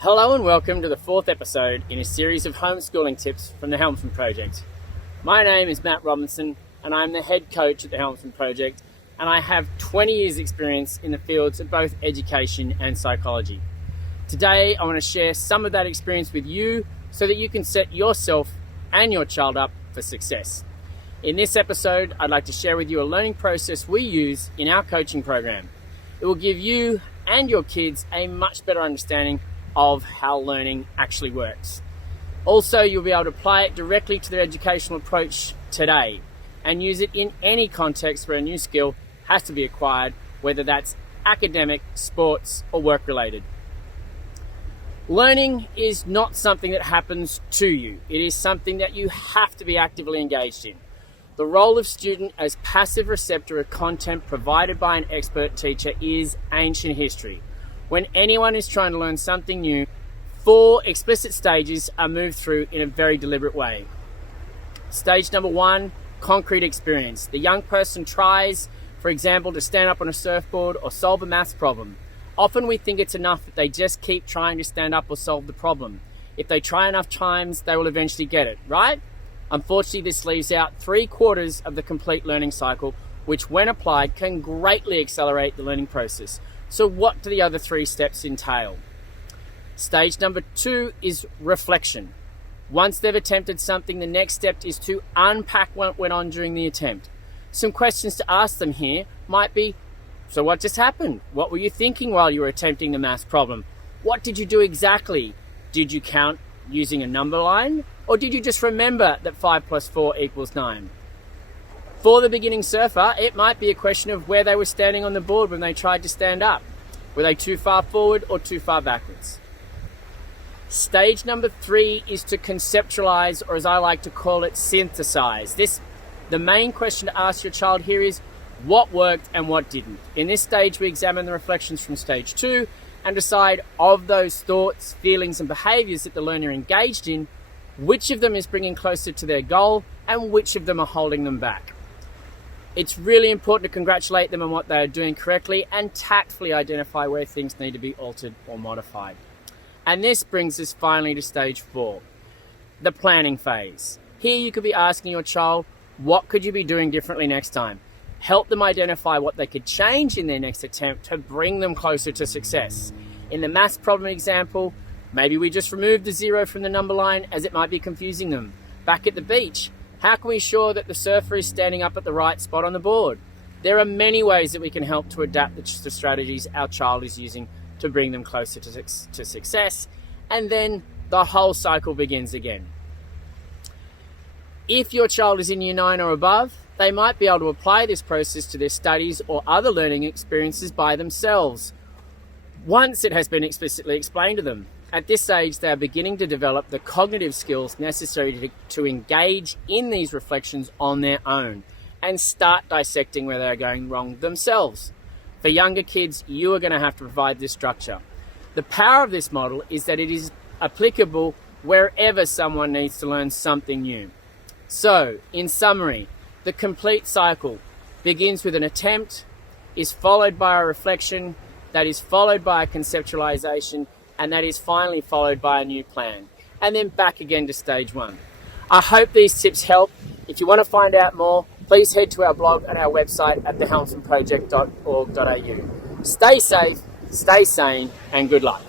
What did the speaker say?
Hello and welcome to the fourth episode in a series of homeschooling tips from the Helmsman Project. My name is Matt Robinson and I'm the head coach at the Helmsman Project, and I have 20 years experience in the fields of both education and psychology. Today I want to share some of that experience with you so that you can set yourself and your child up for success. In this episode, I'd like to share with you a learning process we use in our coaching program. It will give you and your kids a much better understanding of how learning actually works. Also, you'll be able to apply it directly to their educational approach today and use it in any context where a new skill has to be acquired, whether that's academic, sports, or work-related. Learning is not something that happens to you. It is something that you have to be actively engaged in. The role of student as passive receptor of content provided by an expert teacher is ancient history. When anyone is trying to learn something new, 4 explicit stages are moved through in a very deliberate way. Stage number 1, concrete experience. The young person tries, for example, to stand up on a surfboard or solve a maths problem. Often we think it's enough that they just keep trying to stand up or solve the problem. If they try enough times, they will eventually get it, right? Unfortunately, this leaves out 3/4 of the complete learning cycle, which when applied can greatly accelerate the learning process. So what do the other 3 steps entail? Stage number 2 is reflection. Once they've attempted something, the next step is to unpack what went on during the attempt. Some questions to ask them here might be, so what just happened? What were you thinking while you were attempting the maths problem? What did you do exactly? Did you count using a number line? Or did you just remember that 5 + 4 = 9? For the beginning surfer, it might be a question of where they were standing on the board when they tried to stand up. Were they too far forward or too far backwards? Stage number 3 is to conceptualize, or as I like to call it, synthesize. The main question to ask your child here is, what worked and what didn't? In this stage, we examine the reflections from stage 2 and decide of those thoughts, feelings, and behaviors that the learner engaged in, which of them is bringing closer to their goal and which of them are holding them back. It's really important to congratulate them on what they are doing correctly and tactfully identify where things need to be altered or modified. And this brings us finally to stage 4, the planning phase. Here you could be asking your child, what could you be doing differently next time? Help them identify what they could change in their next attempt to bring them closer to success. In the maths problem example, maybe we just remove the 0 from the number line as it might be confusing them. Back at the beach, how can we ensure that the surfer is standing up at the right spot on the board? There are many ways that we can help to adapt the strategies our child is using to bring them closer to success, and then the whole cycle begins again. If your child is in Year 9 or above, they might be able to apply this process to their studies or other learning experiences by themselves, once it has been explicitly explained to them. At this age, they are beginning to develop the cognitive skills necessary to engage in these reflections on their own and start dissecting where they are going wrong themselves. For younger kids, you are going to have to provide this structure. The power of this model is that it is applicable wherever someone needs to learn something new. So, in summary, the complete cycle begins with an attempt, is followed by a reflection, that is followed by a conceptualization, and that is finally followed by a new plan, and then back again to stage 1. I hope these tips help. If you want to find out more, please head to our blog and our website at thehelmsmanproject.org.au. Stay safe, stay sane, and good luck.